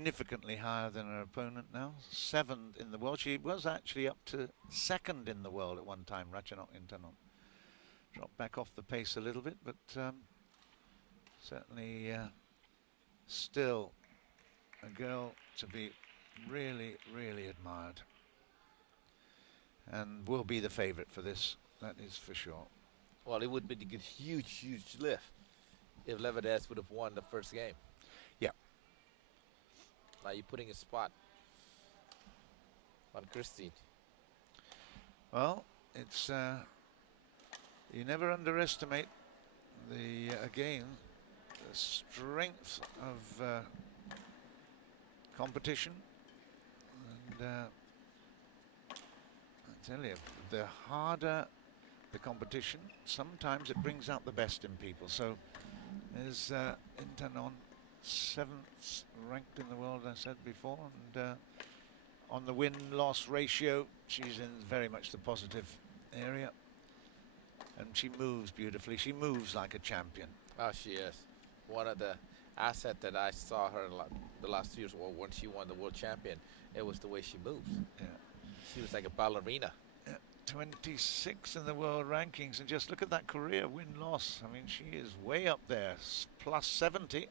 significantly higher than her opponent now. 7th in the world. She was actually up to 2nd in the world at one time, Ratchanok INTANON. Dropped back off the pace a little bit, but certainly still a girl to be really, really admired. And will be the favourite for this, that is for sure. Well, it would be a huge, huge lift if Levedez would have won the first game. Yeah. Now you're putting a spot on Kirtsy. Well, it's you never underestimate the again the strength of competition, and I tell you, the harder the competition, sometimes it brings out the best in people. So there's INTANON, 7th ranked in the world, I said before, and on the win-loss ratio, she's in very much the positive area, and she moves beautifully. She moves like a champion. Oh, she is. One of the assets that I saw her the last 2 years, well, when she won the world champion, it was the way she moves. Yeah. She was like a ballerina. 26 in the world rankings, and just look at that career win-loss. I mean, she is way up there, plus 70.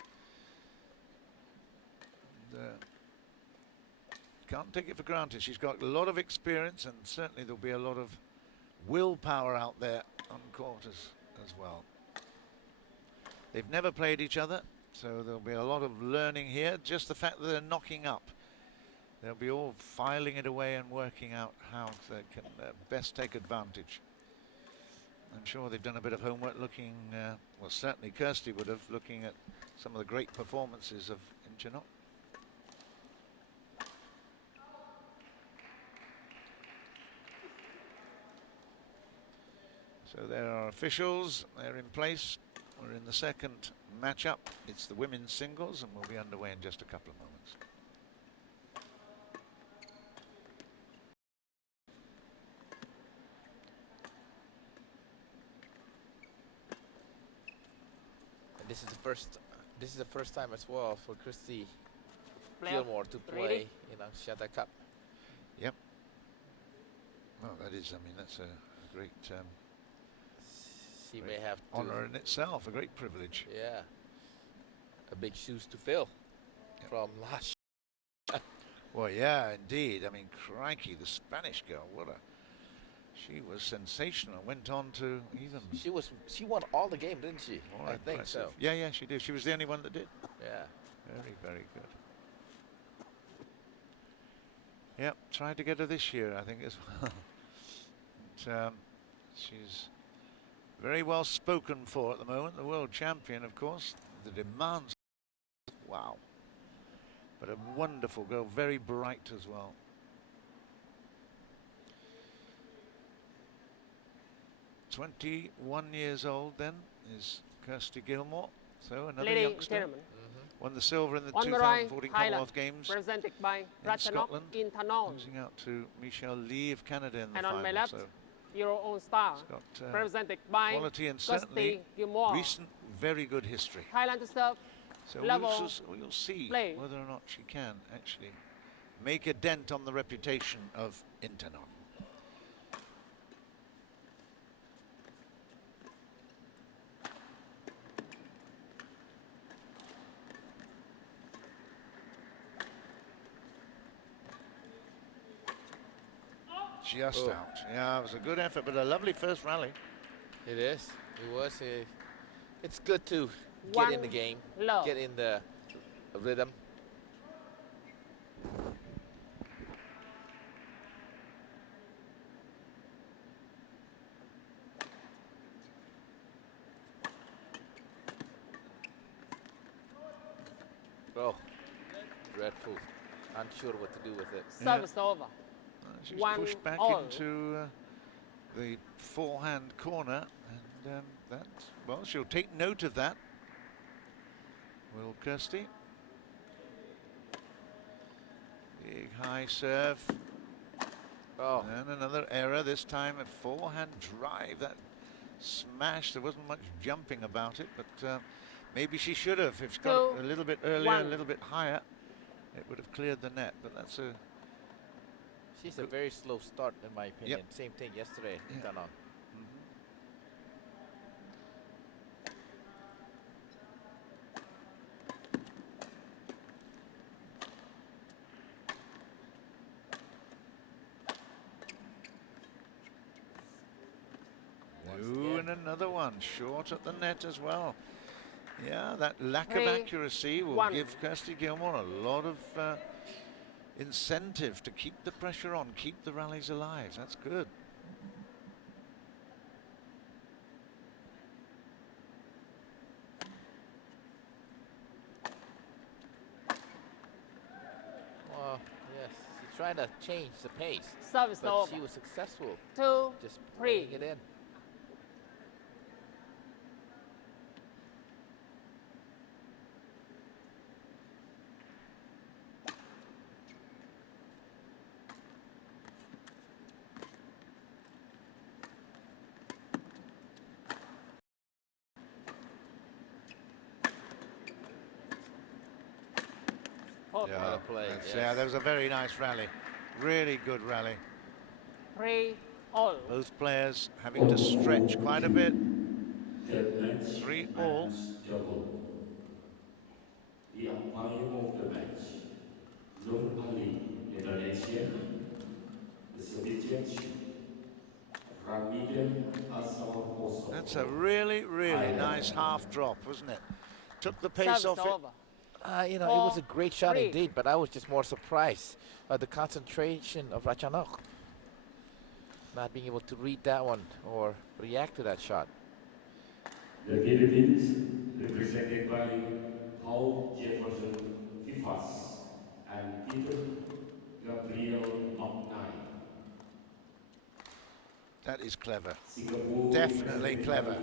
And, can't take it for granted. She's got a lot of experience, and certainly there'll be a lot of willpower out there on court as well. They've never played each other, so there'll be a lot of learning here. Just the fact that they're knocking up, they'll be all filing it away and working out how they can best take advantage. I'm sure they've done a bit of homework looking, well, certainly Kirtsy would have, looking at some of the great performances of INTANON. So there are officials, they're in place. We're in the second matchup. It's the women's singles, and we'll be underway in just a couple of moments. And this is the first time as well for Kirtsy GILMOUR to play in Axiata Cup. Yep. Well, that is, I mean, that's a great she may have to honor in itself, a great privilege. Yeah, a big shoes to fill from last year. Well, yeah, indeed. I mean, crikey, the Spanish girl, she was sensational. Went on to even. She won all the game, didn't she? I think so. Yeah, yeah, she did. She was the only one that did. Yeah. Very, very good. Yep, tried to get her this year, I think, as well. But, she's very well spoken for at the moment. The world champion, of course. The demands. Wow. But a wonderful girl, very bright as well. "21 years old then is Kirtsy GILMOUR. So another youngster. Won the silver in the 2014 Commonwealth Games presented by Ratchanok INTANON. Losing out to Michelle Lee of Canada in the and final. On my left, so your own star, presented by quality and certainly GILMOUR. recent very good history. Thailand to serve. So we'll see play. whether or not she can actually make a dent on the reputation of INTANON. Just out. Yeah, it was a good effort, but a lovely first rally. It is. It was. It's good to get in the game, get in the rhythm. Oh, dreadful. Unsure what to do with it. Service over. She's pushed back into the forehand corner, and that's, well, she'll take note of that. Will Kirtsy. Big high serve. Oh. And another error, this time a forehand drive. That smash, there wasn't much jumping about it, but maybe she should have, if she got a little bit earlier, a little bit higher. it would have cleared the net, but that's a... She's a very slow start, in my opinion. Same thing yesterday, Intanon. Ooh, and another one, short at the net as well. Yeah, that lack of accuracy will give Kirtsy GILMOUR a lot of incentive to keep the pressure on, keep the rallies alive. That's good. Well, yes, she's trying to change the pace, Service but over. she was successful. 2, Just 3. playing it in. Yeah, yeah, that was a very nice rally. Really good rally. 3 all. Both players having to stretch quite a bit. 3 all. The umpire of the match, Nur Ali, Indonesia. The service judge, Ramida Asawapos. That's a really, really nice half drop, wasn't it? Took the pace off it. You know, it was a great shot indeed, but I was just more surprised at the concentration of Ratchanok. Not being able to read that one or react to that shot. The Philippines, represented by Paul Jefferson Vivas and Peter Gabriel McKnight. That is clever. Singapore, Definitely clever.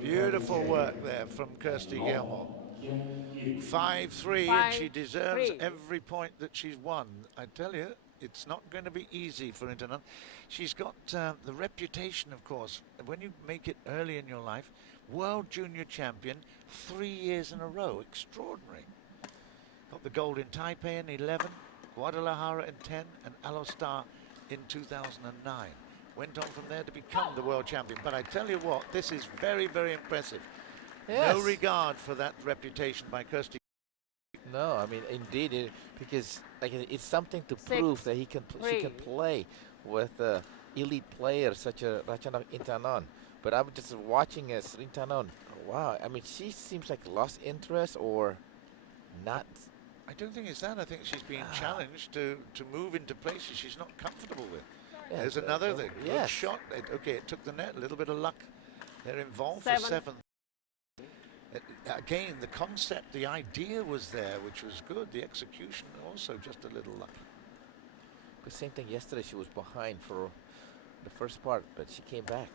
Beautiful work there from Kirtsy GILMOUR. 5-3, and she deserves every point that she's won. I tell you, it's not going to be easy for Intanon. She's got the reputation, of course, when you make it early in your life, World Junior Champion 3 years in a row. Extraordinary. Got the gold in Taipei in 11, Guadalajara in 10, and Alostar in 2009. Went on from there to become the world champion. But I tell you what, this is very, very impressive. Yes. No regard for that reputation by Kirtsy. No, I mean, indeed, because like, it's something to prove that she can play with elite players such as Ratchanok INTANON. But I'm just watching as INTANON. Wow, I mean, she seems like lost interest or not. I don't think it's that. I think she's being challenged to move into places she's not comfortable with. Yeah, there's another good shot. It took the net. A little bit of luck. They're involved for 7. Again, the concept, the idea was there, which was good. The execution also just a little lucky. The same thing yesterday. She was behind for the first part, but she came back.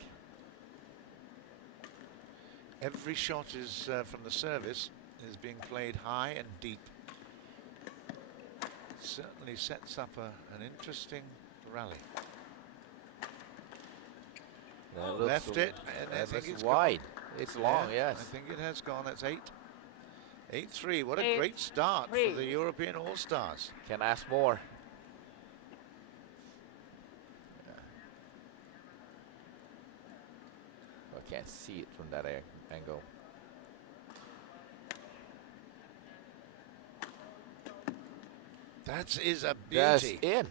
Every shot is from the service is being played high and deep. Certainly sets up an interesting rally. Left it, and I think it's wide. It's long, yes. I think it has gone. It's 8. 8-3. What a great start for the European All-Stars. Can ask more. I can't see it from that angle. That is a beauty. That's in.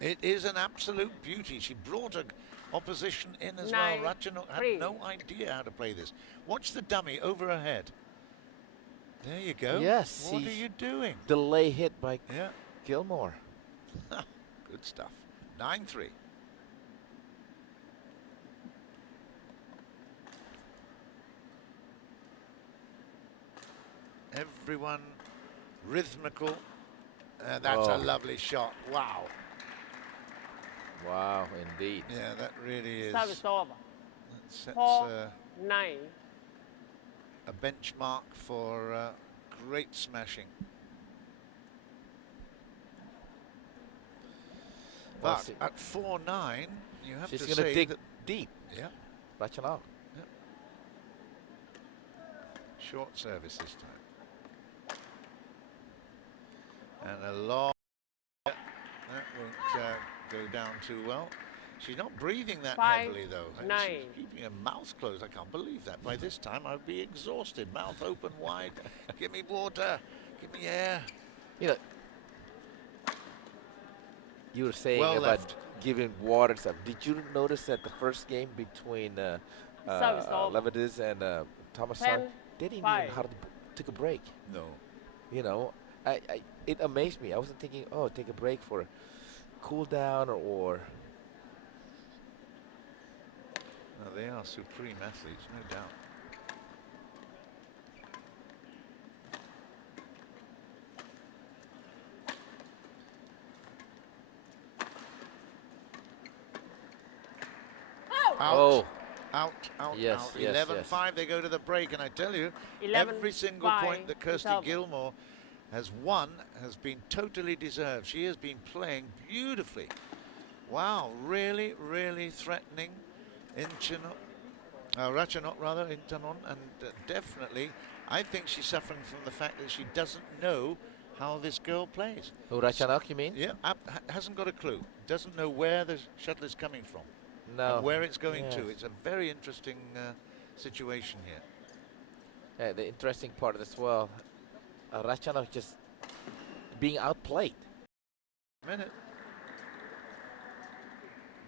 It is an absolute beauty. She brought her opposition in as well. Ratchanok had no idea how to play this. Watch the dummy over her head. There you go. Yes. What are you doing? Delay hit by GILMOUR. Good stuff. 9-3. Everyone rhythmical. That's a lovely shot. Wow. Wow, indeed. Yeah, that really is. Service over. That sets 4-9. A benchmark for great smashing. But at 4-9, you have to say she's going to dig that deep. Yeah. Ratchanok. Yep. Short service this time. And a long, that won't go down too well. She's not breathing that 5, heavily though. And 9. she's keeping her mouth closed. I can't believe that. By this time I'd be exhausted. Mouth open wide. Give me water. Give me air. You know, you were saying Well about left. giving water and stuff. Did you notice that the first game between Service over. Levitis and Thomas 10, they didn't 5. even hardly take a break? No. You know, it amazed me. I wasn't thinking, oh, take a break for cool down or. No, they are supreme athletes, no doubt. Out, Oh. out, Yes, out. yes, 11-5, they go to the break, and I tell you, 11, every single 5, point that it's Kirtsy over. Gilmour has won has been totally deserved. She has been playing beautifully. Wow, really, really threatening Ratchanok rather, Intanon, and definitely, I think she's suffering from the fact that she doesn't know how this girl plays. Oh, Ratchanok, you mean? Yeah, hasn't got a clue. Doesn't know where the shuttle is coming from. No. And where it's going Yes. to. It's a very interesting situation here. Yeah, the interesting part as well, Ratchanok just being outplayed. Minute.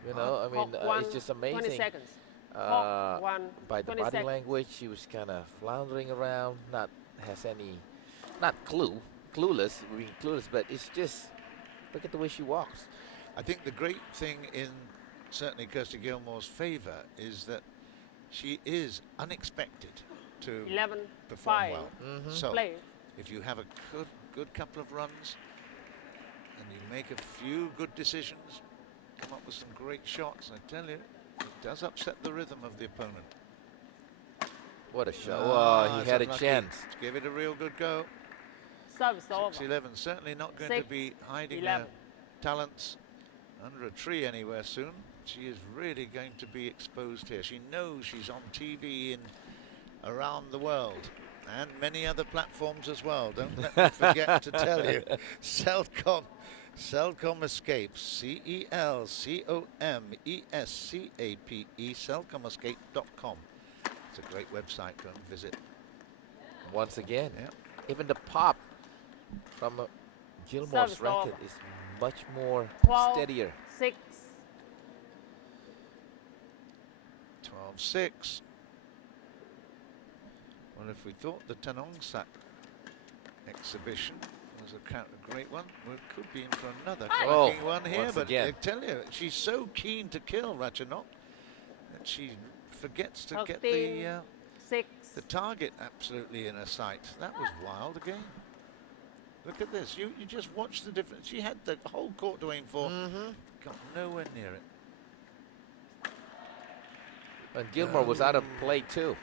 You know, I mean, Clock 1, it's just 20 amazing. seconds. Clock 1, By the 20 body seconds. language, she was kind of floundering around, not clueless, being clueless, but it's just, look at the way she walks. I think the great thing in certainly Kirtsy Gilmour's favour is that she is unexpected to 11, perform 5. well. Mhm. So Play. if you have a good couple of runs and you make a few good decisions, come up with some great shots, I tell you, it does upset the rhythm of the opponent. What a shot. Ah, Oh, he it's had a unlucky. chance. Give it a real good go. Service over. 6-11, certainly not going to 6, be hiding 11. her talents under a tree anywhere soon. She is really going to be exposed here. She knows she's on TV in around the world and many other platforms as well. Don't let me forget to tell you. Celcom Escape, CELCOMESCAPE, celcomescape.com. It's a great website. Go and visit. Once again, Yeah. even the pop from Gilmour's Service racket over. is much more 12, steadier. 6. 12-6. Well, if we thought the Tanongsak exhibition was a great one, well, it could be in for another Oh, cracking one here. once But again. I tell you, she's so keen to kill Ratchanok that she forgets to get 13, 6. the target absolutely in her sight. That was wild again. Look at this. You just watch the difference. She had the whole court to aim for. Got nowhere near it. And Gilmour was out of play too.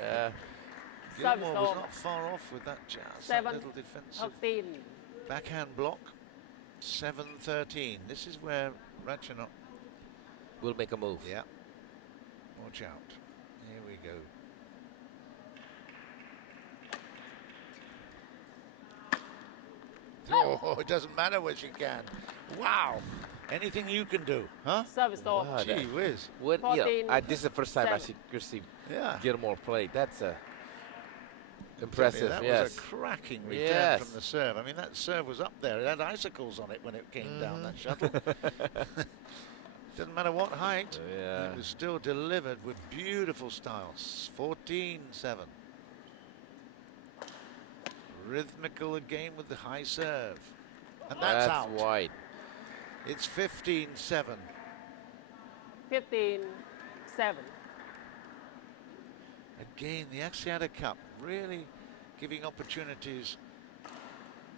Yeah. Service Gilmour was over. not far off with that jazz. That 7, little defensive 13. backhand block. 7-13. This is where Ratchanok. We'll make a move. Yeah. Watch out. Here we go. Oh, it doesn't matter where she can. Wow. Anything you can do, huh? Service over. Wow, Gee whiz. What, you know, 14, this is the first time I 7. see Yeah. Gilmour play. That's impressive. That Yes. was a cracking return Yes. from the serve. I mean, that serve was up there. It had icicles on it when it came down, that shuttle. Doesn't matter what height. Yeah. It was still delivered with beautiful styles. 14-7. Rhythmical again with the high serve. And that's out. wide. It's 15-7. 15, 7. Again, the Axiata Cup really giving opportunities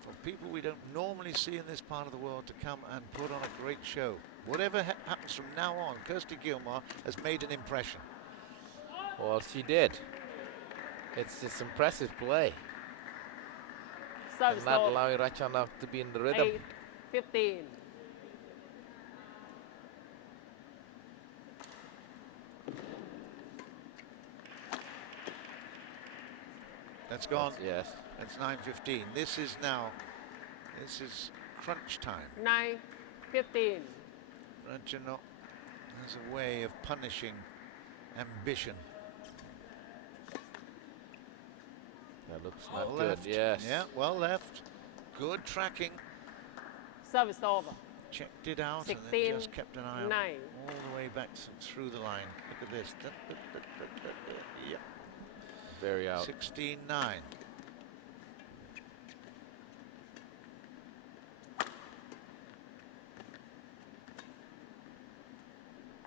for people we don't normally see in this part of the world to come and put on a great show. Whatever happens from now on, Kirtsy Gilmour has made an impression. Well, she did. It's just impressive play. Service And not over. allowing Ratchanok to be in the rhythm. 8, 15. That's gone. Yes. That's 9-15. This is now This is crunch time. 9-15. Ratchanok has a way of punishing ambition. That looks not Well good. left. Yes. Yeah, well left. Good tracking. Service over. Checked it out and 16, then just kept an eye on 9. all the way back through the line. Look at this. Yep. Very out. 16-9.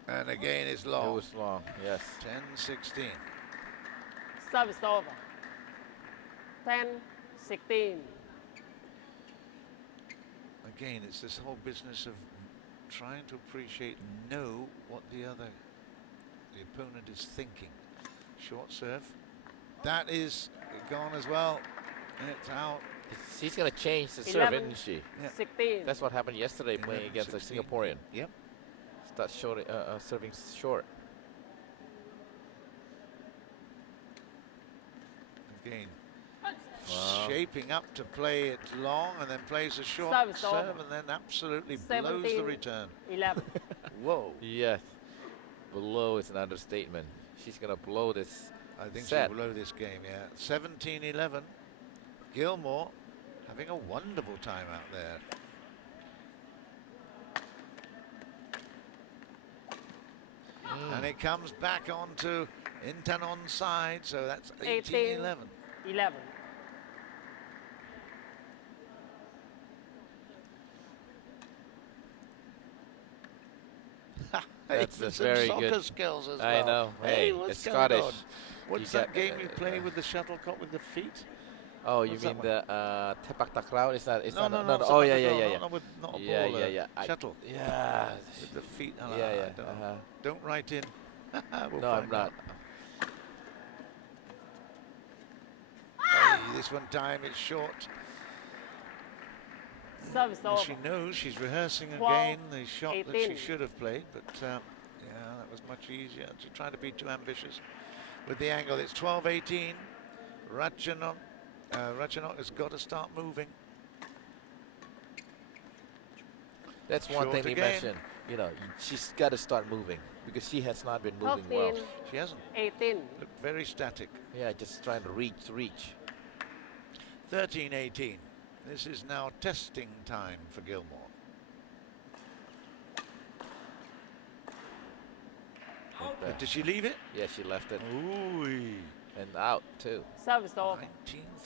And again it's long. It was long. Yes. 10-16. Service over. 10-16. Again, it's this whole business of trying to appreciate, know what the opponent is thinking. Short serve. That is gone as well. And it's out. She's going to change the serve, 11, isn't she? Yeah. 16. That's what happened yesterday playing 11, against a 16. Singaporean. Yep. Start short, serving short. Again. Wow. Shaping up to play it long and then plays a short Service serve over. and then absolutely blows the 17, return. 11. Whoa. Yes. Blow is an understatement. She's going to blow this I think set. she'll blow this game, yeah. 17-11. Gilmour having a wonderful time out there. And it comes back onto Intanon's side, so that's 18-11. 11. That's Even a some very soccer good. skills as I well. know. Hey, Hey, what's it's going Scottish. on? What's You that get, game you play with the shuttlecock with the feet? Oh, you What's mean that the tepak takraw? It's not. It's No, not. no, no. Oh, yeah, yeah, no, yeah, yeah. not a Yeah, ball, yeah, yeah. shuttle Yeah. with the feet. Oh, Yeah, I yeah. don't, don't write in. We'll No, I'm find not. out. Hey, this one time it's short. Service Well, over. she knows she's rehearsing 12, again the shot that she 18. should have played, but yeah, that was much easier. She tried to be too ambitious with the angle. It's 12-18. Ratchanok. Ratchanok has got to start moving. That's one Short thing we again. mentioned. You know, she's got to start moving because she has not been moving 13, well. She hasn't 18. looked very static. Yeah, just trying to reach. 13-18. This is now testing time for Gilmour. Did she leave it? Yeah, she left it Ooh. and out too. Service over.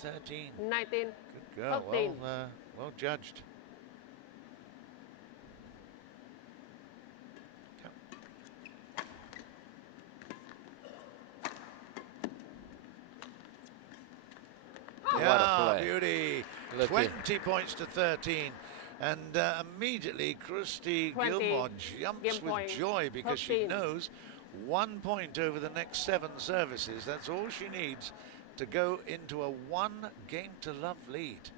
19-13. 19. Good girl. 13. Well judged. What a Yeah, play. beauty. Look 20 points to 13. And immediately, Kirtsy 20. Gilmour jumps Game with point. joy because she 15. knows 1 point over the next 7 services. That's all she needs to go into a 1-game-to-love lead.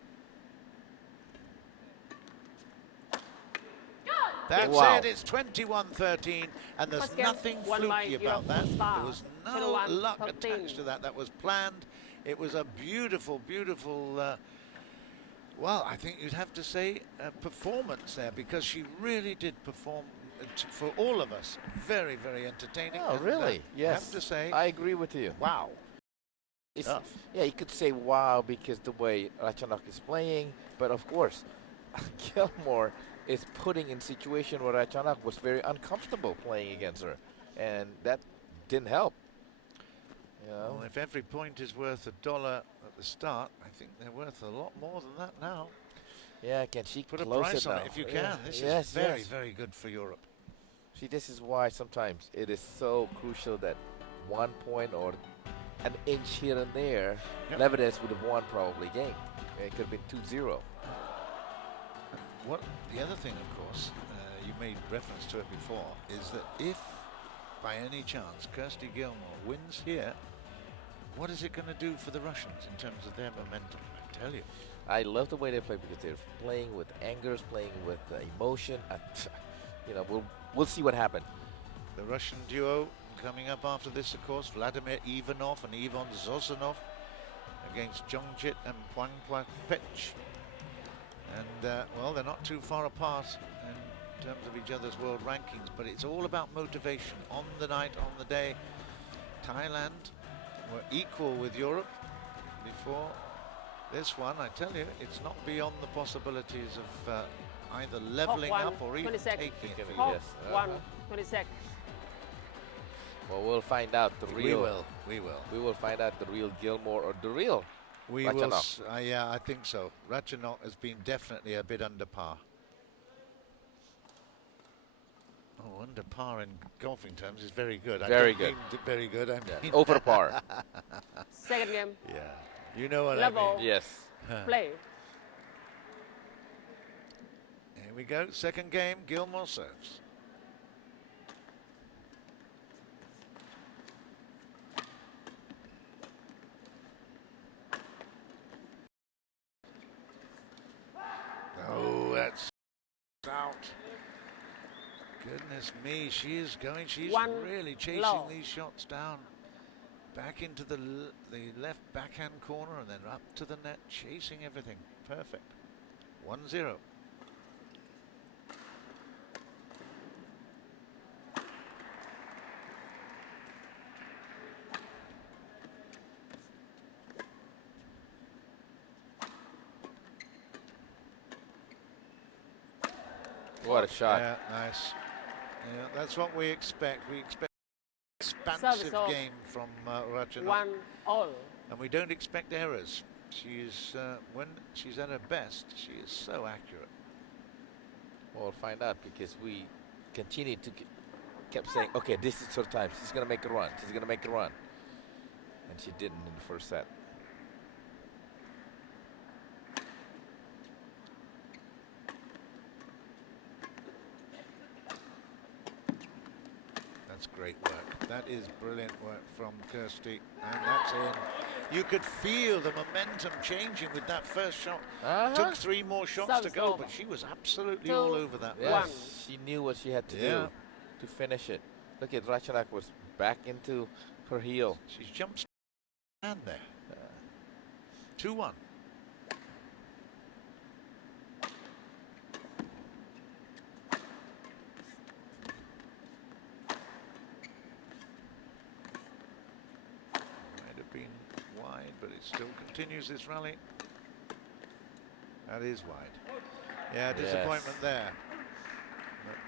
That's Wow. it. It's 21-13, and there's First game, nothing won by fluky about Europe that. Star. There was no 21, luck 13. attached to that. That was planned. It was a beautiful, beautiful. Well, I think you'd have to say performance there because she really did perform for all of us. Very, very entertaining. Oh, and, really? I Yes. have to say, I agree with you. wow. It's, Tough. yeah, you could say wow because the way Ratchanok is playing, but of course, Gilmour is putting in situation where Ratchanok was very uncomfortable playing against her, and that didn't help. You know? Well, if every point is worth $1 at the start, I think they're worth a lot more than that now. Yeah, can she Put a close price it on now? it if you Yeah. can. This Yes, is very, yes. very good for Europe. See, this is why sometimes it is so crucial that 1 point or an inch here and there, Yep. Lebanese would have won probably game. It could have been 2-0. What the other thing, of course, you made reference to it before, is that if by any chance Kirtsy Gilmour wins here, what is it going to do for the Russians in terms of their momentum? I tell you. I love the way they play because they're playing with angers, playing with emotion. And, you know, we'll see what happens. The Russian duo coming up after this, of course, Vladimir Ivanov and Ivan Zozanov against Jongjit and Pwang Pwang Pech. And, well, they're not too far apart in terms of each other's world rankings, but it's all about motivation on the night, on the day. Thailand were equal with Europe before this one. I tell you, it's not beyond the possibilities of either leveling One, up or even 20 seconds. taking it. Hop, Yes, 1, 20 seconds. Well, we'll find out the real. We will. We will find out the real Gilmour or the real We will. Ratchanok. Yeah, I think so. Ratchanok has been definitely a bit under par. Oh, under par in golfing terms is very good. Very I don't good. mean very good. I mean Over par. Second game. Yeah, you know what Level. I mean. Yes. Play. Here we go. Second game. Gilmour serves. Oh, that's out. Goodness me, she is going. She's One really chasing low. these shots down. Back into the left backhand corner and then up to the net, chasing everything. Perfect. 1-0. What a shot. Yeah, nice. Yeah, that's what we expect. We expect expansive off. game from Ratchanok. 1 all. And we don't expect errors. She's when she's at her best, she is so accurate. Well, we'll find out because we continued to kept saying, okay, this is her time. She's gonna make a run. She's gonna make a run, and she didn't in the first set. That's great work. That is brilliant work from Kirtsy, and that's in. You could feel the momentum changing with that first shot. Took 3 more shots to Service go, over. but she was absolutely 2, all over that. Yes, One. she knew what she had to Yeah. do to finish it. Look at Ratchanok was back into her heel. She's jumped and there. 2-1. Might have been wide, but it still continues this rally. That is wide. Yeah, disappointment there.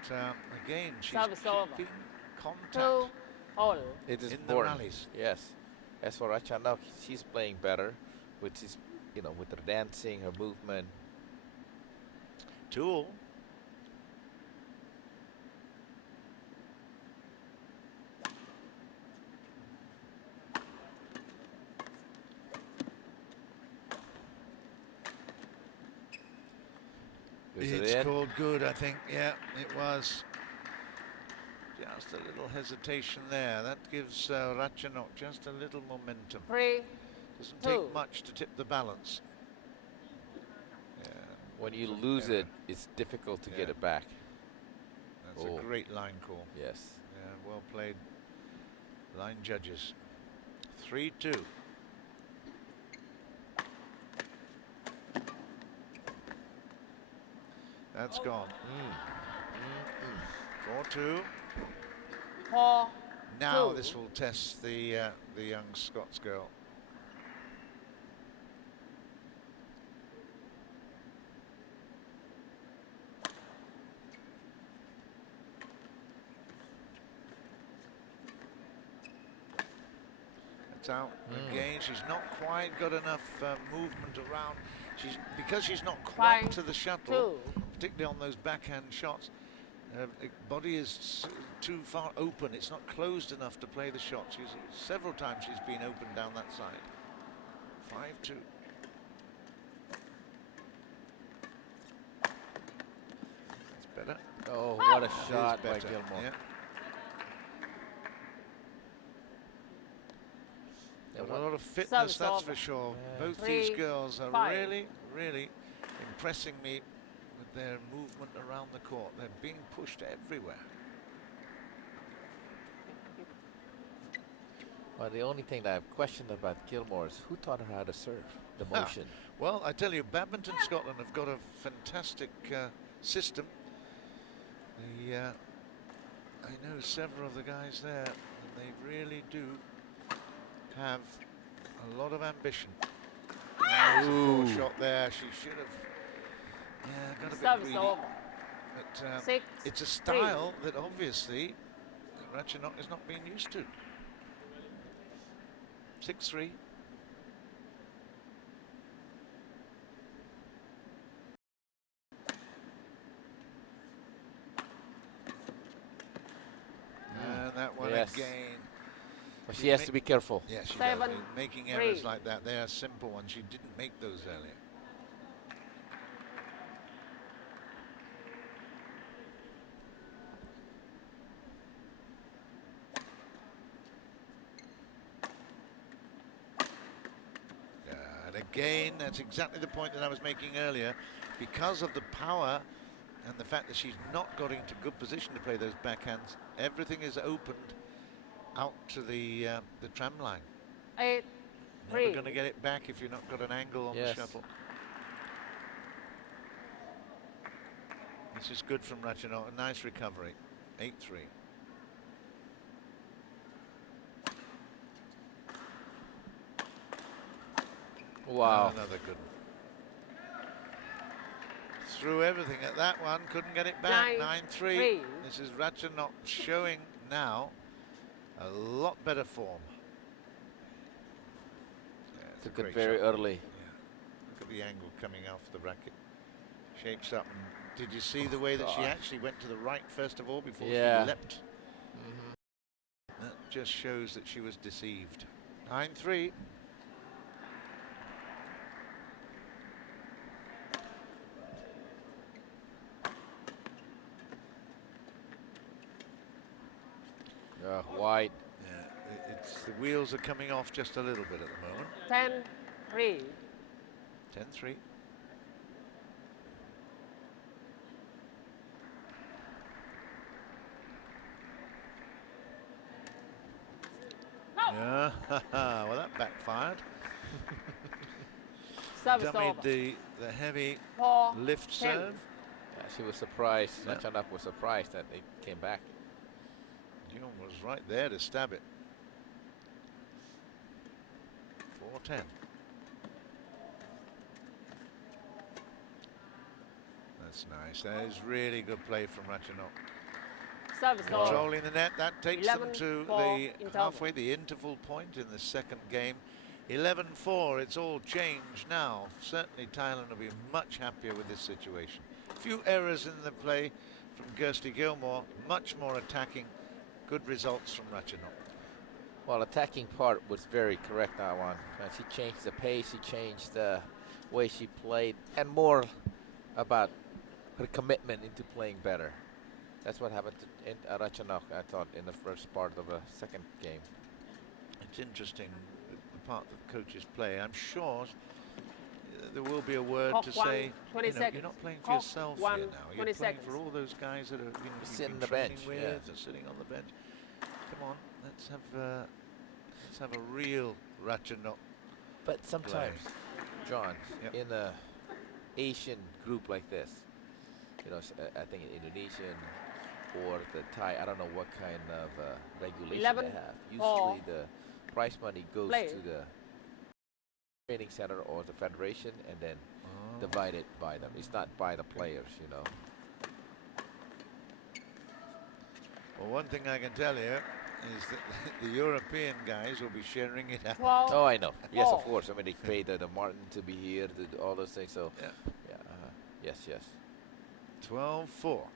But again, she's Service over. keeping contact. 2 all. It is In the important. rallies. Yes. As for Ratchanok, she's playing better with his, with her dancing, her movement. 2-all. Is it It's in? called good, I think. Yeah, it was. Just a little hesitation there. That gives Ratchanok just a little momentum. 3, Doesn't 2. take much to tip the balance. Yeah, When you lose error. it, it's difficult to get Yeah. it back. That's Oh. a great line call. Yes. Yeah, well played, line judges. 3-2. That's gone. 4-2. 4, Now 2. this will test the young Scots girl. It's out again. She's not quite got enough movement around. Because she's not quite 5, to the shuttle, 2. particularly on those backhand shots. Her body is too far open. It's not closed enough to play the shot. Several times she's been open down that side. 5-2. That's better. Oh, what a That is shot by better, Gilmour. yeah. And Got what- a lot of fitness, Service that's over. for sure. Yeah. Both these 3, girls are 5. really, really impressing me with their movement around the court. They're being pushed everywhere. Well, the only thing that I've questioned about Gilmour is who taught her how to serve, the motion. Well, I tell you, Badminton Scotland have got a fantastic system. I know several of the guys there, and they really do have a lot of ambition. There's a poor shot there. She should have got a bit Service greedy. over. But 6, it's a style that obviously Ratchanok has not been used to. 6-3. And that one Yes. again. But she has to be careful. Yeah, she does. 7, Making errors 3. like that, they are simple ones. She didn't make those earlier. And again, that's exactly the point that I was making earlier. Because of the power and the fact that she's not got into good position to play those backhands, everything is opened out to the tram line. 8, Never 3. going to get it back if you've not got an angle on the Yes. shuttle. This is good from Ratchanok. A nice recovery. 8-3. Wow. Another good one. Threw everything at that one. Couldn't get it back. 9-3. 9-3. This is Ratchanok showing now a lot better form. Yeah, it's a Took it great very shot. early. Yeah. Look at the angle coming off the racket. Shapes up. And did you see the way that she God. actually went to the right first of all before Yeah. she leapt? Mhm. That just shows that she was deceived. 9-3. Wide. Yeah, the wheels are coming off just a little bit at the moment. 10, 3. 10-3. Yeah, well that backfired. Service Dummied over. the heavy 4, lift 10. serve. Yeah, she was surprised. Yeah. Ratchanok was surprised that it came back. Young was right there to stab it. 4-10. That's nice. That is really good play from Ratchanok. Service over. Controlling the net, that takes them 11, to 4 the interval. halfway, the interval point in the second game. 11-4, it's all changed now. Certainly Thailand will be much happier with this situation. Few errors in the play from Kirtsy GILMOUR, much more attacking. Good results from Ratchanok. Well, attacking part was very correct, that one. She changed the pace, she changed the way she played, and more about her commitment into playing better. That's what happened to Ratchanok, I thought, in the first part of the second game. It's interesting, the part that the coaches play. I'm sure there will be a word Clock to 1, say, 20 you know, you're seconds. not playing for Clock yourself 1, here now. You're 20 playing seconds. for all those guys that are, you've Sit been on the training bench, with, yeah. are sitting on the bench. Come on, let's have a real Ratchanok. But sometimes, John, Yep. in a Asian group like this, you know, I think in Indonesian or the Thai, I don't know what kind of regulation 11, they have. 4. Usually the prize money goes Play. to the training center or the federation and then Oh. divided by them. It's not by the players, you know. Well, one thing I can tell you is that the European guys will be sharing it out. 12, Oh, I know. Yes, of 4. course. I mean, they paid the Martin to be here, to do all those things. So, Yeah. yeah, yes, yes. 12-4.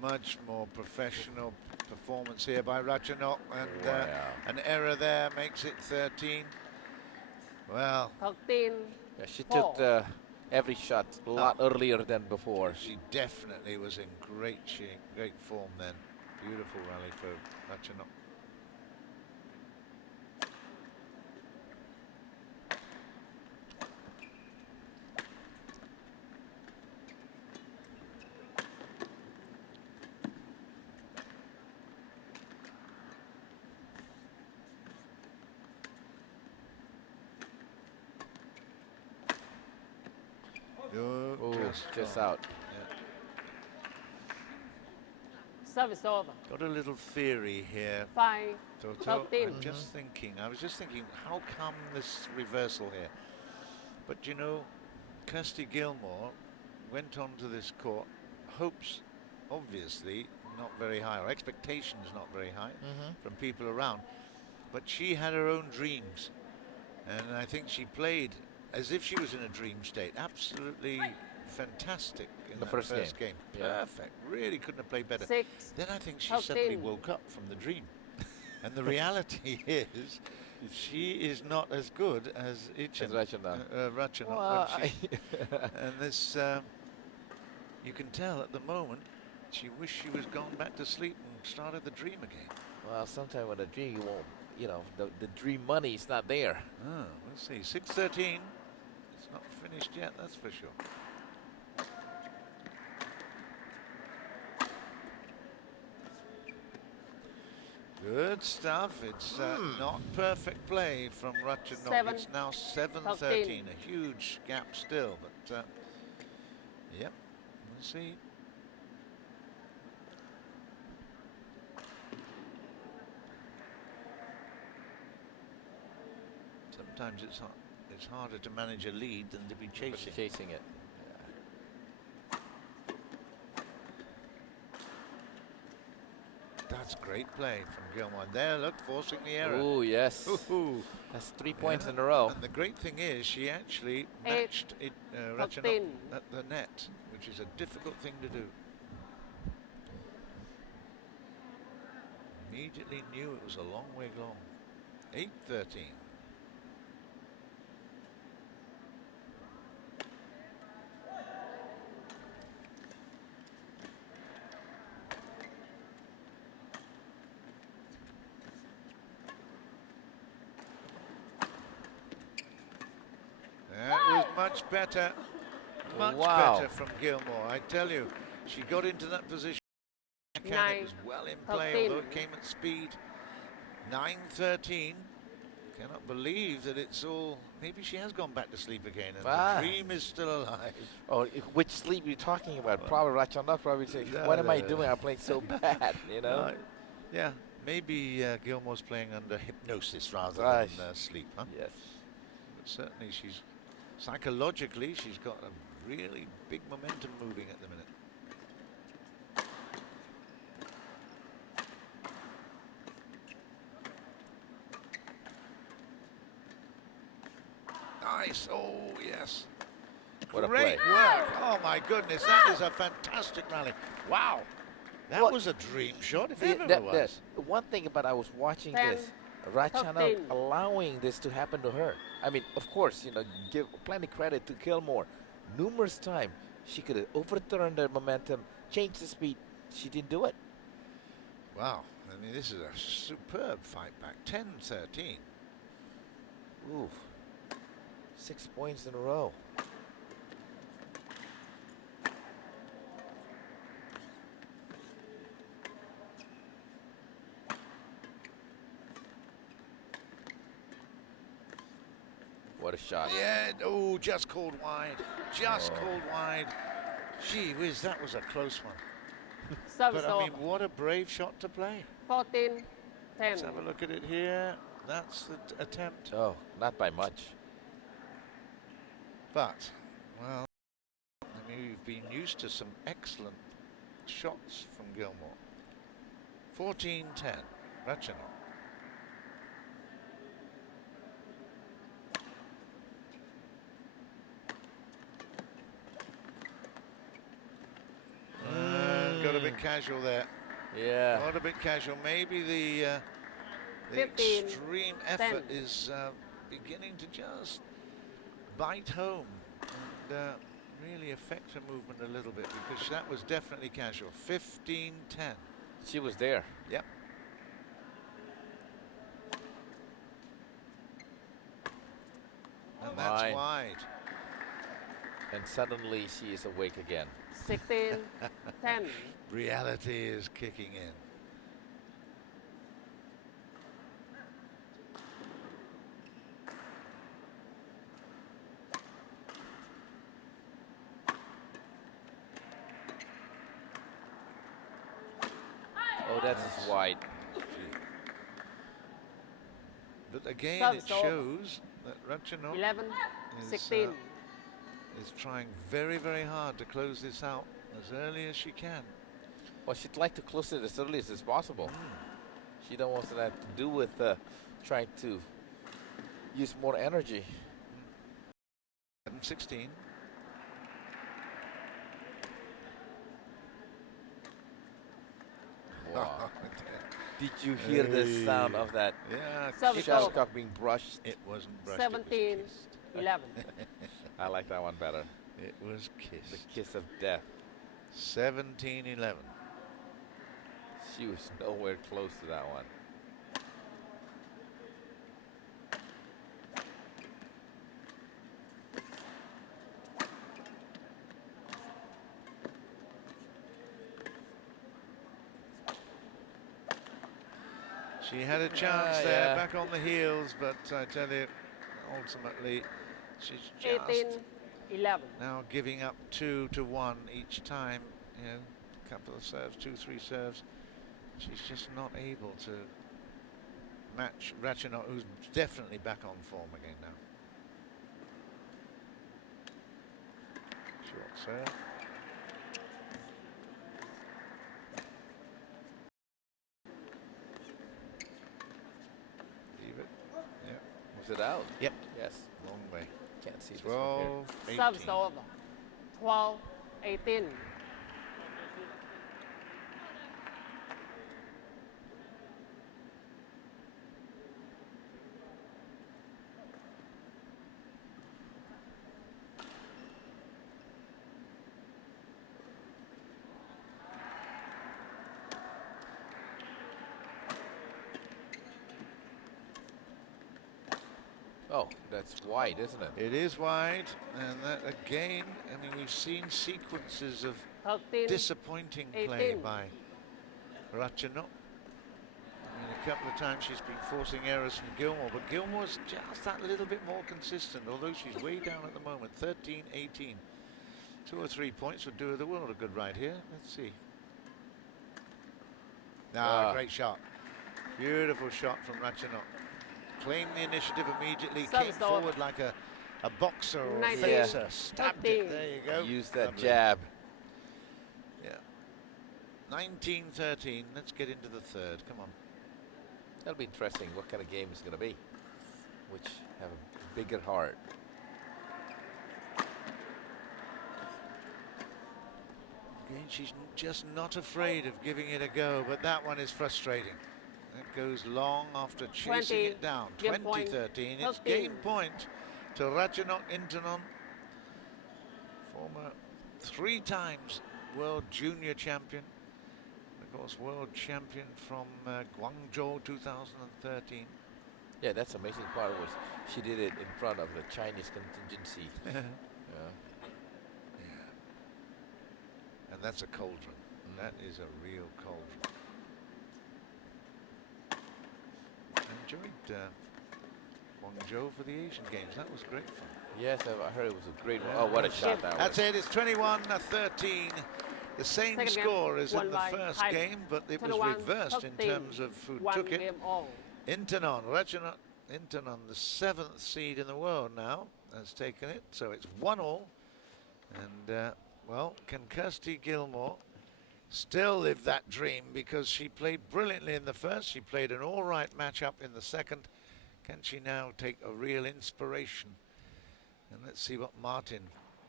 Much more professional performance here by Ratchanok, and Wow. an error there makes it 13. Well, 13, Yeah, she 4. took every shot a lot earlier than before. she definitely was in great shape, great form then. Beautiful rally for Ratchanok. just gone. out. Yeah. Service over. Got a little theory here, 5, Toto. 13. I'm just thinking. I was just thinking, how come this reversal here? But you know, Kirtsy GILMOUR went onto this court, hopes obviously not very high, or expectations not very high from people around, but she had her own dreams, and I think she played as if she was in a dream state. Absolutely fantastic in The that first game. Yeah. Perfect. Really couldn't have played better. 6, Then I think she 13. suddenly woke up from the dream. And the reality is, she is not as good as Ratchanok. Well, And this, you can tell at the moment, she wished she was gone back to sleep and started the dream again. well, sometimes with a dream, you won't, you know, the dream money is not there. Oh, we'll see. 6-13. It's not finished yet, that's for sure. Good stuff. It's not perfect play from Ratchanok. 7, It's now 7-13. 13. A huge gap still, but yep, we'll see. Sometimes it's harder to manage a lead than to be chasing. Chasing it. That's great play from GILMOUR. There, look, forcing the error. Oh, yes. Ooh. That's 3 points in a row. And the great thing is, she actually 8, matched it, Ratchanok 13. at the net, which is a difficult thing to do. Immediately knew it was a long way long. 8-13. That was much better. Much better from GILMOUR. I tell you, she got into that position. It 9, was well in play, 13. although it came at speed. 9-13. Cannot believe that it's all. Maybe she has gone back to sleep again, and the dream is still alive. Oh, which sleep you talking about? Probably Ratchanok probably say, what am I doing? I'm playing so bad, you know? Yeah, maybe GILMOUR's playing under hypnosis rather than sleep, huh? Yes. But certainly she's, psychologically, she's got a really big momentum moving at the minute. Nice. Oh, yes. What a Great play. work. Oh, my goodness. That is a fantastic rally. Wow. That was a dream shot, if ever it was. One thing about I was watching 10, this, Ratchanok 13. allowing this to happen to her. I mean, of course, you know, give plenty credit to GILMOUR. Numerous times, she could have overturned her momentum, changed the speed. She didn't do it. Wow. I mean, this is a superb fight back. 10-13. Ooh. 6 points in a row. What a shot. Yeah, oh, just called wide. Just called wide. Gee whiz, that was a close one. Service But I mean, over. what a brave shot to play. 14, 10. Let's have a look at it here. That's the attempt. Oh, not by much. But, well, I mean, we've been used to some excellent shots from GILMOUR. 14-10, Ratchanok. Got a bit casual there. Yeah. Got a bit casual. Maybe the 15, extreme effort 10. is beginning to just bite home and really affect her movement a little bit, because that was definitely casual. 15-10. She was there. Yep. And that's wide. And suddenly she is awake again. 16, 10. Reality is kicking in. Oh, that's just wide. But again, Service it over. shows that Ratchanok 11, is, 16. is trying very, very hard to close this out as early as she can. Well, she'd like to close it as early as possible. She don't want that to do with trying to use more energy. 16. Wow. Did you hear the sound of that Yeah, Service shuttlecock being brushed? it wasn't brushed. 17, It was kissed. 11. I like that one better. It was The kissed. kiss of death. 17-11. She was nowhere close to that one. She had a chance there, yeah. back on the heels, but I tell you, ultimately, she's 18, just 11. now giving up 2 to 1 each time. You know, a couple of serves, 2, 3 serves. She's just not able to match Ratchanok, who's definitely back on form again now. Short serve. Leave it. Yeah. Was it out? Yep. Yes. Long way. Can't see this from here. 12, 18. Service over. 12, 18. Oh, that's wide, isn't it? It is wide, and that again, I mean, we've seen sequences of 13, disappointing play 18. by Ratchanok. I mean, a couple of times she's been forcing errors from Gilmour, but Gilmour's just that little bit more consistent, although she's way down at the moment, 13-18. 2 or 3 points would do her the world a good ride here. Let's see. Great shot. Beautiful shot from Ratchanok. Claimed the initiative immediately, Service came forward like a boxer or a 19, facer, stabbed it, 13. there you go. Use that Lovely. jab. Yeah. 19-13, let's get into the third, come on. That'll be interesting what kind of game it's going to be. Which have a bigger heart. Again, she's just not afraid of giving it a go, but that one is frustrating. That goes long after chasing 20, it down. game point, 20-13, it's 13. game point to Ratchanok INTANON, former 3 times world junior champion. Of course, world champion from Guangzhou 2013. Yeah, that's the amazing part was she did it in front of the Chinese contingency. Yeah. And that's a cauldron. That is a real cauldron. Enjoyed Guangzhou for the Asian Games. That was great fun. Yes, I heard it was a great one. Oh, what a shot that That's was. it. It's 21-13. The same Second game, score as in won the by first time. game, but it was 21, reversed in 13. terms of who One took it. game all. INTANON, Ratchanok INTANON, the 7th seed in the world now, has taken it. So it's 1-1. And, well, can Kirtsy GILMOUR still live that dream, because she played brilliantly in the first. She played an all-right match-up in the second. Can she now take a real inspiration? And let's see what Martin,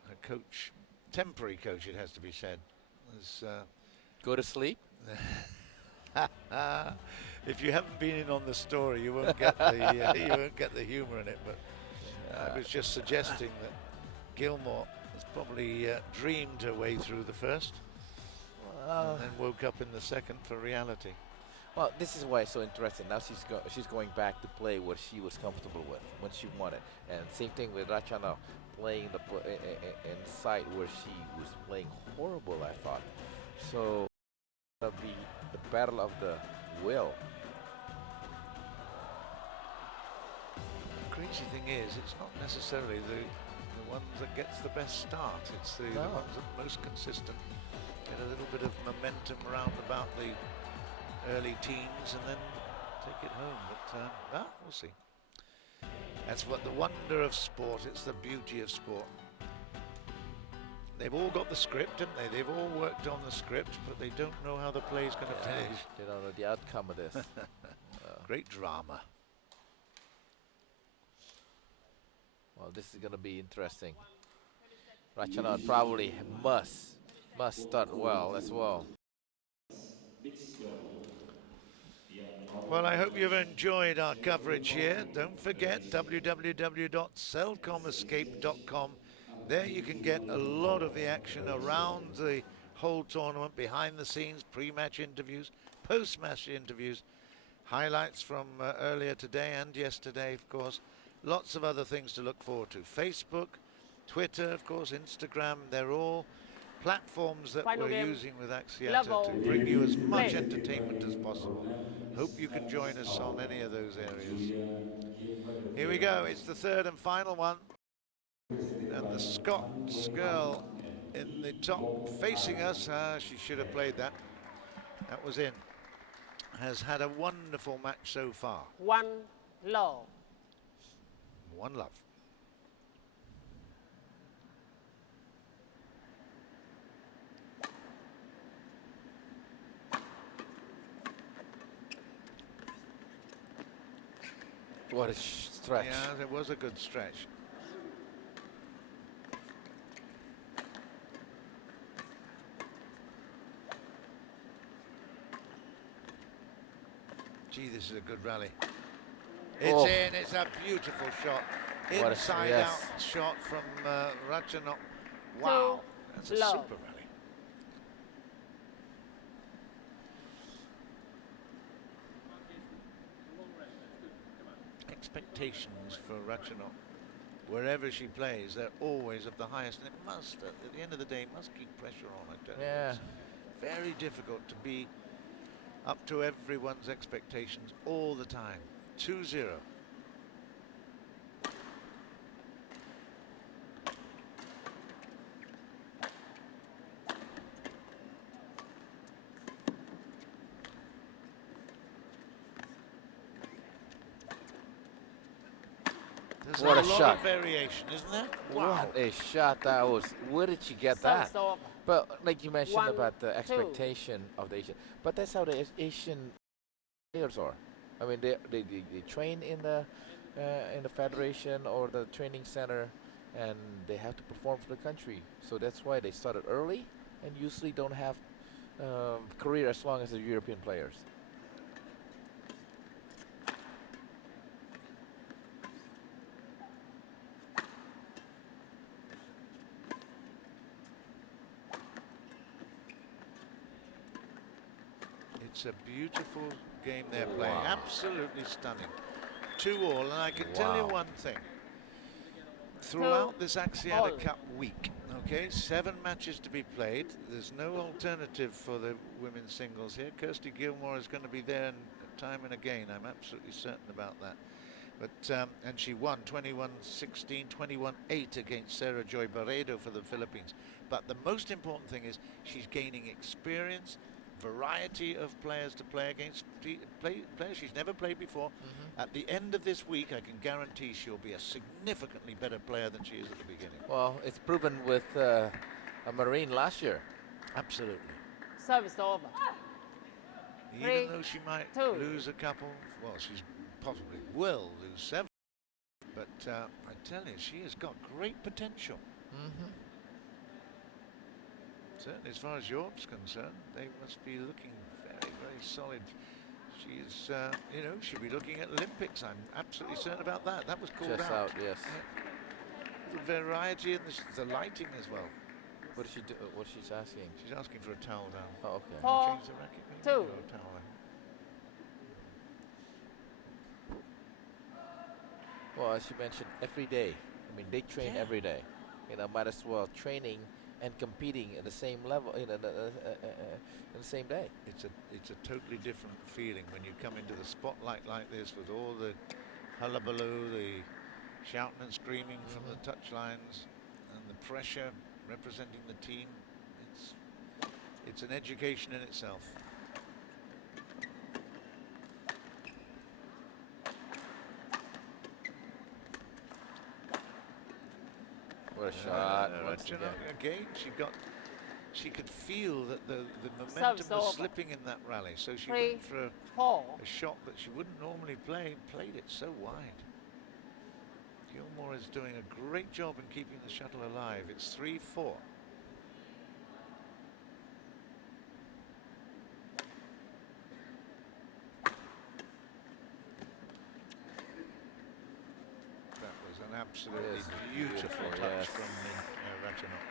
her coach, temporary coach it has to be said, has Go to sleep? if you haven't been in on the story, you won't get the you won't get the humour in it. But I was just suggesting that Gilmour has probably dreamed her way through the first, and then woke up in the second for reality. Well, this is why it's so interesting. Now she's going back to play what she was comfortable with when she wanted. And same thing with Ratchanok, playing in side where she was playing horrible, I thought. So it'll be the battle of the will. The crazy thing is, it's not necessarily the ones that gets the best start. It's the ones that are most consistent, get a little bit of momentum round about the early teens and then take it home. But we'll see. That's what the wonder of sport. It's the beauty of sport. They've all got the script, haven't they? They've all worked on the script, but they don't know how the play's going to finish. They don't know the outcome of this. Great drama. Well, this is going to be interesting. Ratchanok probably must start well as well. Well, I hope you've enjoyed our coverage here. Don't forget www.celcomescape.com. There you can get a lot of the action around the whole tournament, behind the scenes, pre-match interviews, post-match interviews, highlights from earlier today and yesterday, of course. Lots of other things to look forward to. Facebook, Twitter, of course, Instagram, they're all platforms that Final we're game. using with Axiata Level. to bring you as much Play. entertainment as possible. Hope you can join us on any of those areas. Here we go, it's the third and final one. And the Scots girl in the top facing us, she should have played that. That was in. Has had a wonderful match so far. 1 low. One love. What a stretch. Yeah, there was a good stretch. Gee, this is a good rally. It's in, it's a beautiful shot. What a- Inside yes. out shot from Ratchanok. Wow, that's a low. super rally. Expectations for Ratchanok, wherever she plays, they're always of the highest, and it must, at the end of the day, must keep pressure on, I tell you. Yeah. It's very difficult to be up to everyone's expectations all the time. 2-0. There's What a a lot shot. of variation, isn't there? Wow. What a shot that was. Where did she get that? Service over. But like you mentioned 1, about the 2. expectation of the Asian, but that's how the Asian players are. I mean, they train in the federation or the training center, and they have to perform for the country. So that's why they started early, and usually don't have career as long as the European players. It's a beautiful game they're playing. Wow. Absolutely stunning. 2-all, and I can tell you Wow. one thing. Throughout this Axiata all. Cup week, okay, 7 matches to be played. There's no alternative for the women's singles here. Kirtsy GILMOUR is going to be there time and again. I'm absolutely certain about that. But and she won 21-16, 21-8 against Sarah Joy Barredo for the Philippines. But the most important thing is she's gaining experience, variety of players to play against, players she's never played before. At the end of this week, I can guarantee she'll be a significantly better player than she is at the beginning. Well, it's proven with a Marine last year. Absolutely. Service over. Even 3, though she might 2. lose a couple, well, she's possibly will lose 7. But I tell you, she has got great potential. Certainly, as far as Europe's concerned, they must be looking very, very solid. She's, you know, she'll be looking at Olympics. I'm absolutely certain about that. That was called Just out. out, yes. The variety and the lighting as well. What is she do? What she's asking? She's asking for a towel down. Oh, okay. 4, Change the racket, maybe, 2. or a towel down. Well, as you mentioned, every day. I mean, they train Yeah. every day. You know, might as well training and competing at the same level in the same day. It's a totally different feeling when you come into the spotlight like this with all the hullabaloo, the shouting and screaming from the touchlines, and the pressure representing the team. It's an education in itself. What a shot. Once Ratchanok again. again. She could feel that the Service momentum was over. slipping in that rally, so she 3, went for 4. a shot that she wouldn't normally play, played it so wide. Gilmour is doing a great job in keeping the shuttle alive. It's 3-4. That was an absolutely Yes, beautiful beautiful, touch yes. from Ratchanok.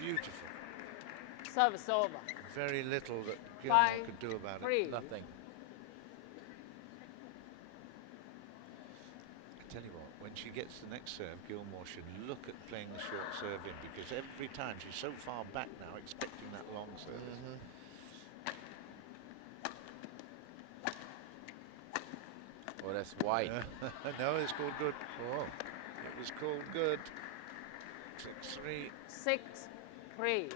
Beautiful. Service over. Very little that Gilmour 5, could do about it. 3. Nothing. I tell you what, when she gets the next serve, Gilmour should look at playing the short serve in, because every time she's so far back now, expecting that long service. Oh, that's white. No, it's called good. Oh. It was called good. 6-3. 6, 3.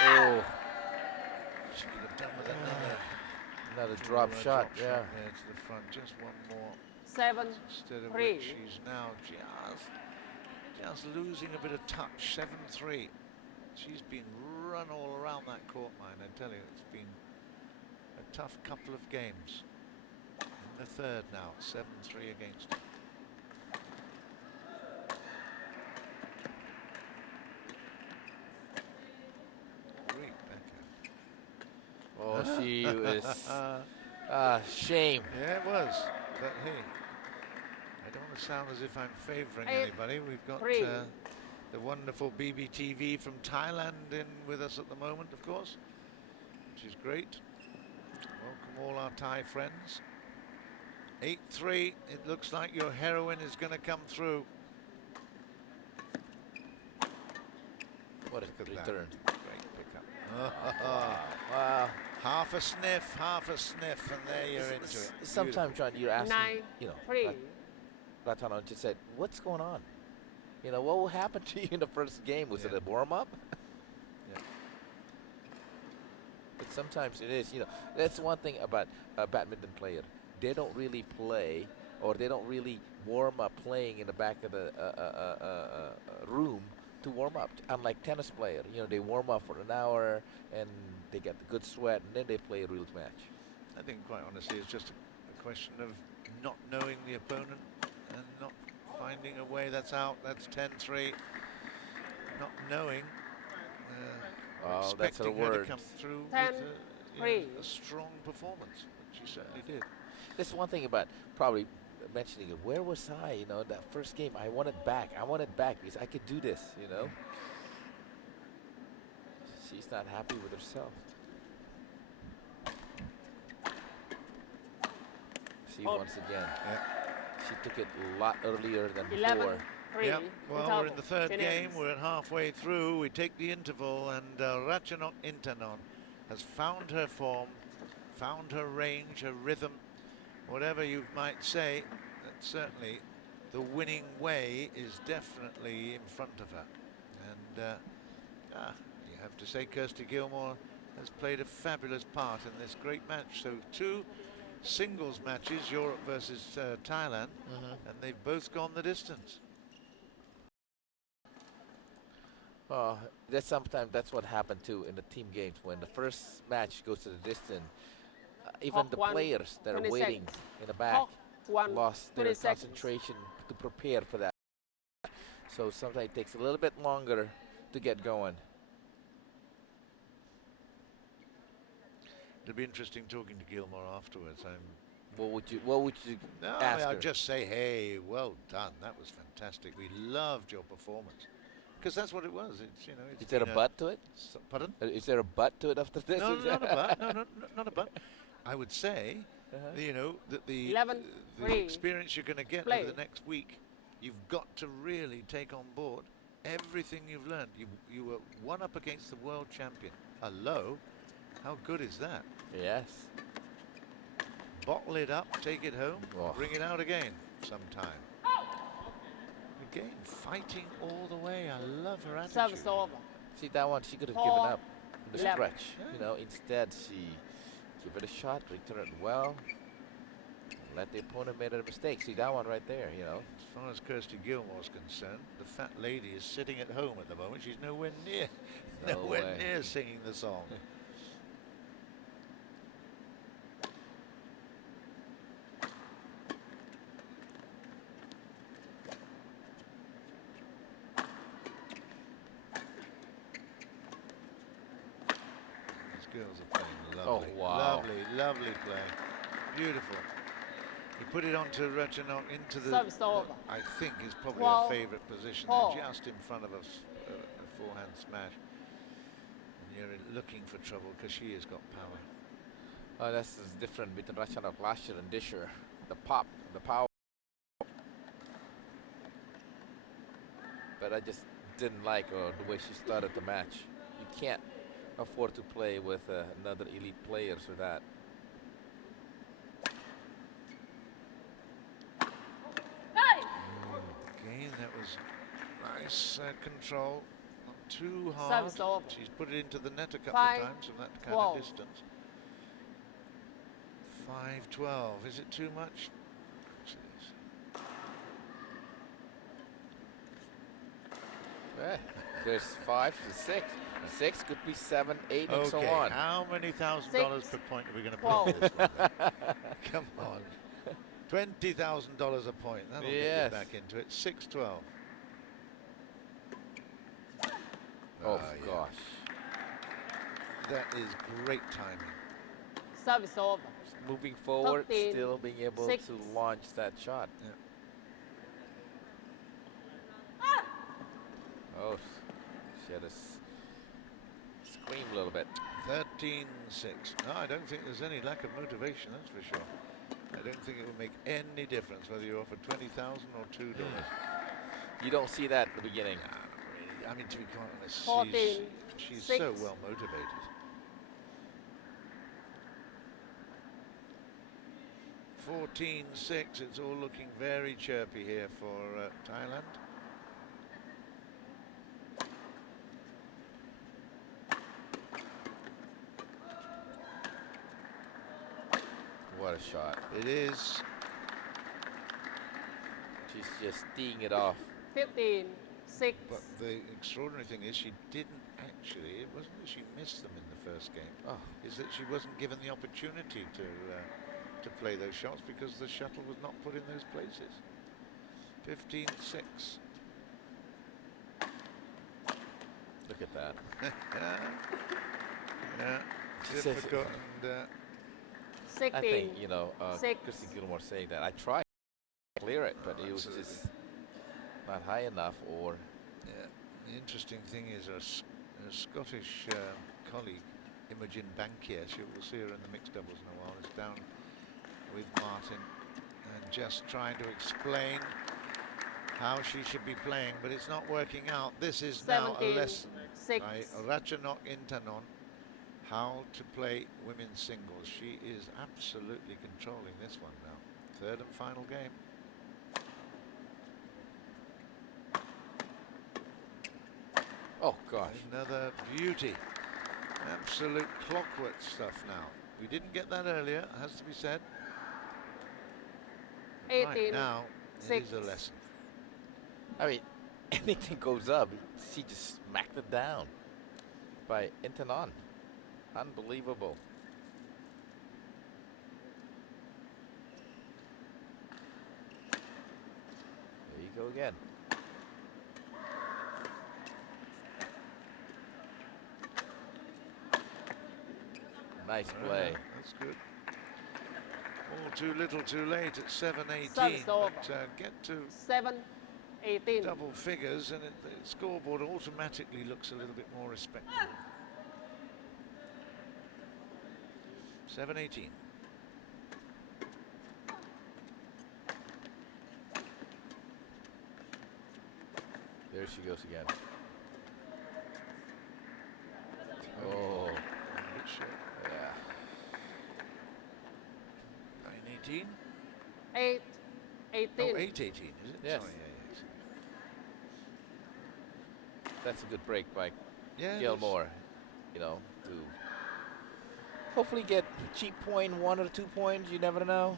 Oh, She could have done with another drop shot. Yeah. there to the front. Just one more. 7, Instead of 3. which she's now just losing a bit of touch. 7-3. She's been run all around that court line. I tell you, it's been a tough couple of games. In the third now, 7-3 against her. Great backhand. Oh, she was. Shame. Yeah, it was. But hey, I don't want to sound as if I'm favouring 8, anybody. We've got 3. the wonderful BBTV from Thailand in with us at the moment, of course, which is great. Welcome all our Thai friends. 8-3. It looks like your heroine is going to come through. What Look a at that. return. Great pickup. Wow. Half a sniff, and there you're into it. Sometimes, John, you're asking, 9, you know, 3. Ratchanok just said, "What's going on? You know, what will happen to you in the first game? Was it a warm up?" Yeah. But sometimes it is. You know, that's one thing about a badminton player. They don't really play, or they don't really warm up playing in the back of the room to warm up. Unlike tennis player, you know, they warm up for an hour and they get the good sweat, and then they play a real match. I think, quite honestly, it's just a question of not knowing the opponent and not finding a way. That's out. That's 10-3. Not knowing. Oh, that's her expecting her to words. come through 10, with a 3. strong performance, which she certainly did. That's one thing about probably mentioning it. Where was I? You know, that first game, I wanted back. I wanted back because I could do this. You know. She's not happy with herself. See, once again, she took it a lot earlier than 11, before. 3. Yep. Well, we're in the third Finish. game. We're at halfway through. We take the interval, and Ratchanok INTANON has found her form, found her range, her rhythm, whatever you might say. That certainly the winning way is definitely in front of her. And you have to say Kirtsy GILMOUR has played a fabulous part in this great match. So 2 singles matches, Europe versus Thailand, and they've both gone the distance. Sometimes that's what happened too in the team games when the first match goes to the distance. Even Hawk the 1, players that are 20 waiting seconds. in the back Hawk 1, lost their 20 seconds. concentration to prepare for that. So sometimes it takes a little bit longer to get going. It'll be interesting talking to Gilmour afterwards. What would you No, ask I'll her? just say, hey, well done. That was fantastic. We loved your performance. Because that's what it was. It's, you know, it's Is there a been butt to it? Pardon? Is there a butt to it after this? No, not a butt. No, not a butt. I would say, you know, that the 11, the 3. experience you're going to get Play. over the next week, you've got to really take on board everything you've learned. You were one up against the world champion. Hello? How good is that? Yes. Bottle it up, take it home, Oh. bring it out again sometime. game, fighting all the way. I love her attitude. Service over. See that one, she could have 4, given up the 11. stretch. Yeah. You know, instead she give it a shot, return it well, let the opponent make a mistake. See that one right there, you know. As far as Kirtsy GILMOUR is concerned, the fat lady is sitting at home at the moment. She's nowhere near, No nowhere way. near singing the song. These girls are playing lovely. Oh, wow. Lovely, lovely play. Beautiful. He put it onto Ratchanok into the, Service over. I think is probably 12, her favourite position, 4. there, just in front of us, a forehand smash. And you're looking for trouble because she has got power. Oh, that's different between Ratchanok last year and this year. The pop, the power. But I just didn't like the way she started the match. You can't afford to play with another elite player for that. Again, that was nice control. Not too Service hard. over. She's put it into the net a couple 5, of times from that kind 12. of distance. 5-12. Is it too much? Yes, it is. Eh, there's 5 to 6. 6 could be 7, 8, and so Okay, on. how many $1,000 6, per point are we going to put 12. into this one? Then? Come on. $20,000 a point. That'll get Yes. you back into it. 6-12. Oh, Ah, yeah. gosh. That is great timing. Service over. Moving forward, 13, still being able 6. to launch that shot. Yeah. Oh, she had to scream a little bit. 13-6. No, I don't think there's any lack of motivation, that's for sure. I don't think it will make any difference whether you offer $20,000 or $2. You don't see that at the beginning. Nah, not really. I mean, to be quite honest, 14, she's 6. so well motivated. 14-6. It's all looking very chirpy here for Thailand. What a shot. It is. She's just teeing it off. 15, 6. But the extraordinary thing is she didn't actually, it wasn't that she missed them in the first game, Oh, is that she wasn't given the opportunity to play those shots because the shuttle was not put in those places. 15-6. look at that. Yeah, Says- difficult and 16. I think, you know, 6. Kirtsy GILMOUR saying that. I tried to clear it, but it was absolutely. just not high enough or... yeah. The interesting thing is her Scottish colleague, Imogen Bankier, we'll see her in the mixed doubles in a while, is down with Martin and just trying to explain how she should be playing, but it's not working out. This is now a 17, lesson 6. by Ratchanok INTANON how to play women's singles. She is absolutely controlling this one now. Third and final game. Oh, gosh. Another beauty. Absolute clockwork stuff now. We didn't get that earlier, it has to be said. But 18, right now, it 6. is a lesson. I mean, anything goes up, she just smacked it down by Intanon. Unbelievable. There you go again. Nice play. That's good. All too little too late at 7-18. Service over. But get to 7, 18. double figures and the scoreboard automatically looks a little bit more respectable. 7-18. There she goes again. Oh, Good shot. yeah. 9-18. 8, 18. Oh, 8-18, is it? Yes. Sorry, yeah, that's a good break by Yeah, it is. Gilmour. You know, to hopefully get cheap point, 1 or 2 points. You never know.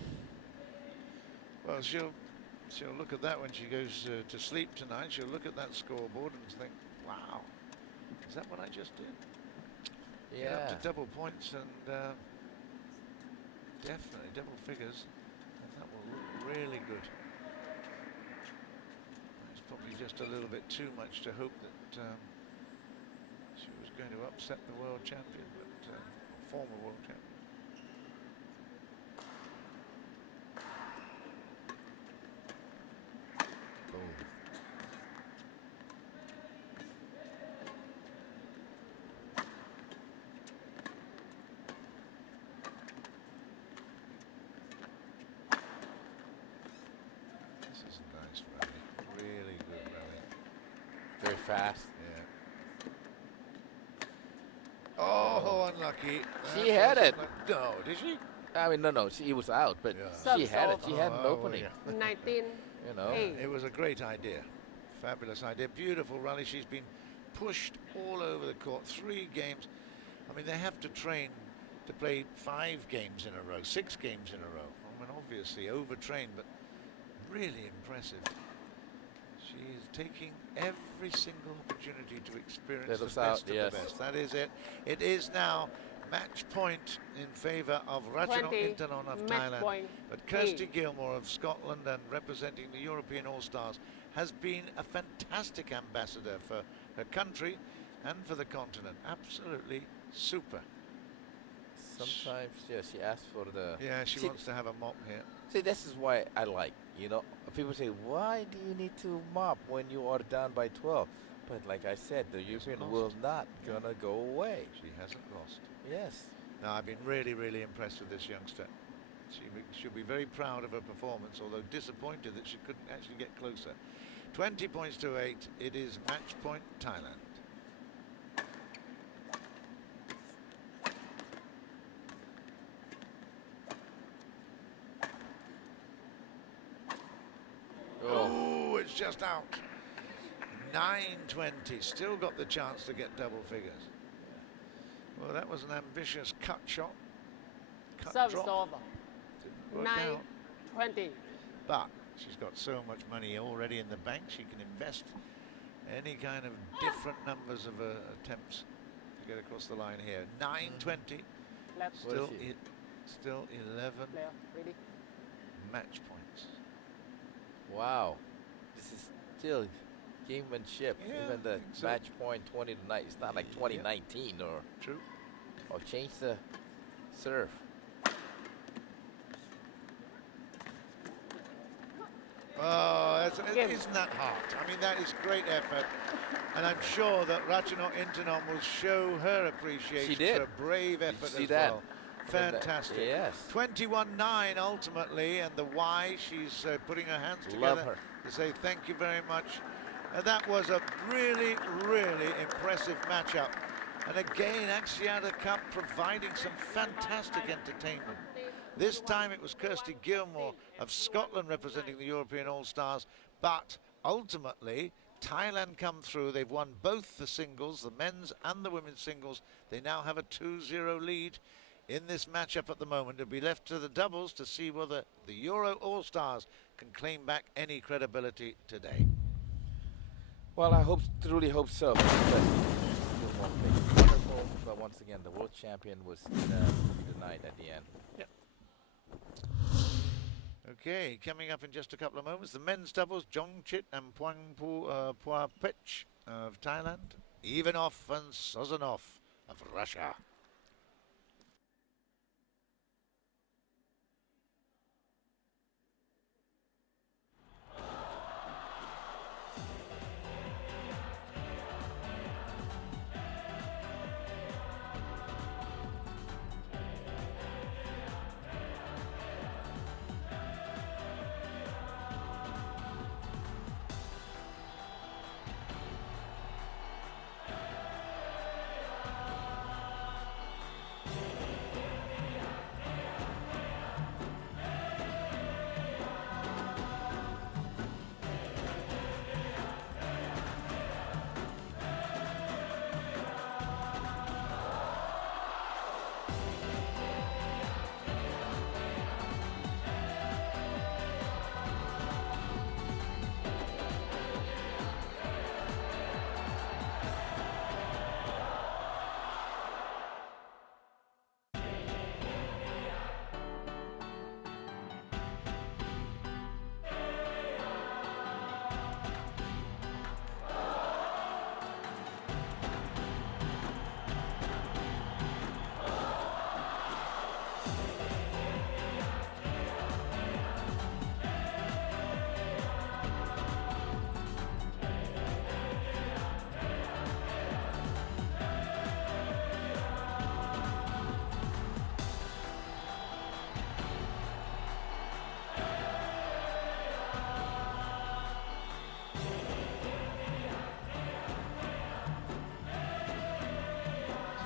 Well, she'll look at that when she goes to sleep tonight. She'll look at that scoreboard and think, wow, is that what I just did? Get up Yeah. to double points and definitely double figures, and that will look really good. It's probably just a little bit too much to hope that she was going to upset the world champion, but former world champion. Boom. This is a nice rally, really good rally. Very fast. Yeah. Oh, unlucky. She That had was it. No, did she? I mean, no, he was out, but Yeah. she had it. Service She had an Oh, opening. yeah. 19. You know. Hey. It was a great idea. Fabulous idea. Beautiful rally. She's been pushed all over the court. 3 games. I mean, they have to train to play 5 games in a row, 6 games in a row. I mean, obviously overtrained, but really impressive. She is taking every single opportunity to experience Let the us best out, of yes. the best. That is it. It is now match point in favour of Ratchanok 20. Intanon of Match Thailand. point. But Kirtsy GILMOUR of Scotland and representing the European All-Stars has been a fantastic ambassador for her country and for the continent. Absolutely super. Sometimes, yeah, she asks for the. Yeah, she See- wants to have a mop here. See, this is why I like. You know, people say, why do you need to mop when you are down by 12? But like I said, the European lost. will not gonna go away. She hasn't lost. Yes. No, I've been really, really impressed with this youngster. She'll be very proud of her performance, although disappointed that she couldn't actually get closer. 20 points to 8. It is match point Thailand. Oh, it's just out. 9-20. Still got the chance to get double figures. Well, that was an ambitious cut shot. Cut Service drop. over. Didn't work out. 9-20. But she's got so much money already in the bank, she can invest any kind of different numbers of attempts to get across the line here. 9-20. Left What is Still 11 player. Ready? match points. Wow. This is still gamemanship. Yeah, Even I the think so. match point 20 tonight. It's not like 2019 True. or change the serve. Oh, Game. isn't that hot? I mean, that is great effort. And I'm sure that Ratchanok Intanon will show her appreciation She did. for a brave effort see as that? well. I mean, that- Fantastic. yes. 21-9 ultimately, and the why she's putting her hands Love together her. to say thank you very much. That was a really, really impressive matchup. And again, Axiata Cup providing some fantastic entertainment. This time it was Kirtsy GILMOUR of Scotland representing the European All-Stars, but ultimately Thailand come through. They've won both the singles, the men's and the women's singles. They now have a 2-0 lead in this matchup at the moment. It'll be left to the doubles to see whether the Euro All-Stars can claim back any credibility today. Well, I truly hope so. But still won't be wonderful. But once again, the world champion was tonight at the end. Okay, coming up in just a couple of moments, the men's doubles, Jongchit and Puapech of Thailand, Ivanov and Sozanov of Russia.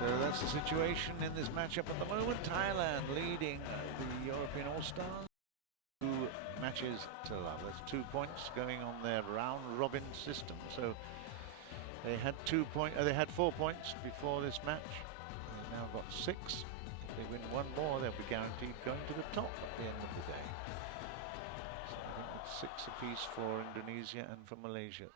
So that's the situation in this matchup at the moment. Thailand leading the European All-Stars. 2 matches to love. That's 2 points going on their round-robin system. So they had 4 points before this match. They've now got 6. If they win 1 more, they'll be guaranteed going to the top at the end of the day. So I think it's 6 apiece for Indonesia and for Malaysia.